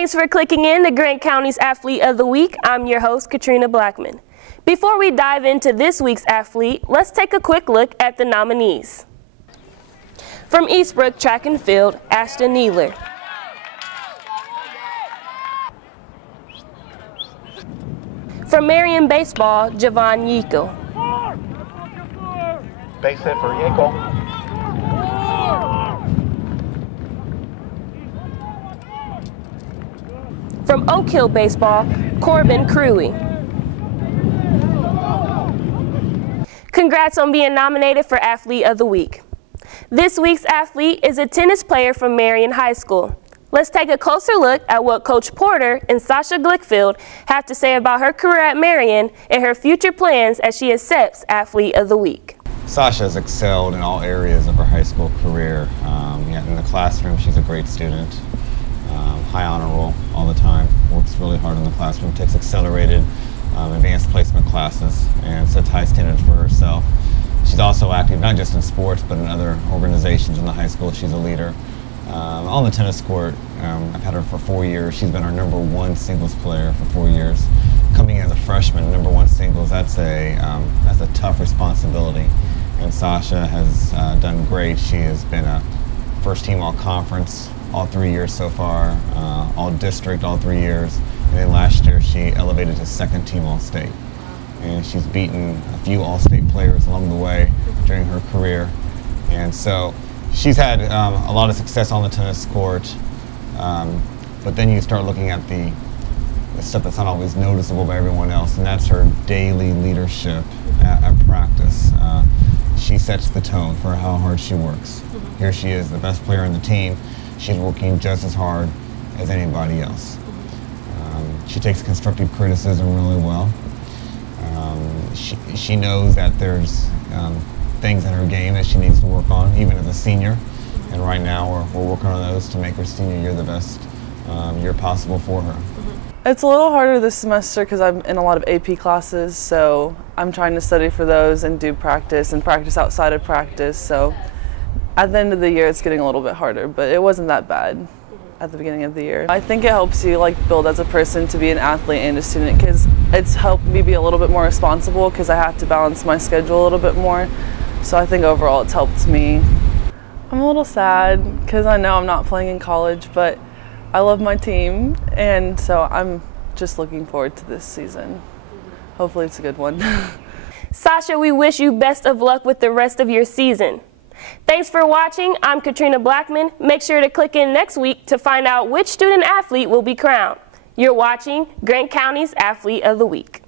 Thanks for clicking in to Grant County's Athlete of the Week. I'm your host, Katrina Blackman. Before we dive into this week's athlete, let's take a quick look at the nominees. From Eastbrook Track and Field, Ashton Needler. From Marion Baseball, Javon Yeakel. Base hit for Yeakel. From Oak Hill Baseball, Corbin Cruey. Congrats on being nominated for Athlete of the Week. This week's athlete is a tennis player from Marion High School. Let's take a closer look at what Coach Porter and Sasha Glickfield have to say about her career at Marion and her future plans as she accepts Athlete of the Week. Sasha has excelled in all areas of her high school career. In the classroom, she's a great student. High honor roll all the time, works really hard in the classroom, takes accelerated advanced placement classes, and sets high standards for herself. She's also active not just in sports but in other organizations in the high school. She's a leader. On the tennis court, I've had her for 4 years. She's been our #1 singles player for 4 years. Coming in as a freshman, #1 singles, that's a tough responsibility. And Sasha has done great. She has been a first team all conference all 3 years so far, all district all 3 years. And then last year she elevated to second team all state. And she's beaten a few all state players along the way during her career. And so she's had a lot of success on the tennis court, but then you start looking at the stuff that's not always noticeable by everyone else, and that's her daily leadership at practice. She sets the tone for how hard she works. Here she is, the best player on the team. She's working just as hard as anybody else. She takes constructive criticism really well. She knows that there's things in her game that she needs to work on, even as a senior. And right now we're working on those to make her senior year the best year possible for her. It's a little harder this semester because I'm in a lot of AP classes, so I'm trying to study for those and do practice and practice outside of practice. So at the end of the year it's getting a little bit harder, but it wasn't that bad at the beginning of the year. I think it helps you build as a person to be an athlete and a student, because it's helped me be a little bit more responsible because I have to balance my schedule a little bit more. So I think overall it's helped me. I'm a little sad because I know I'm not playing in college, but I love my team, and so I'm just looking forward to this season. Hopefully it's a good one. Sasha, we wish you best of luck with the rest of your season. Thanks for watching. I'm Katrina Blackman. Make sure to click in next week to find out which student athlete will be crowned. You're watching Grant County's Athlete of the Week.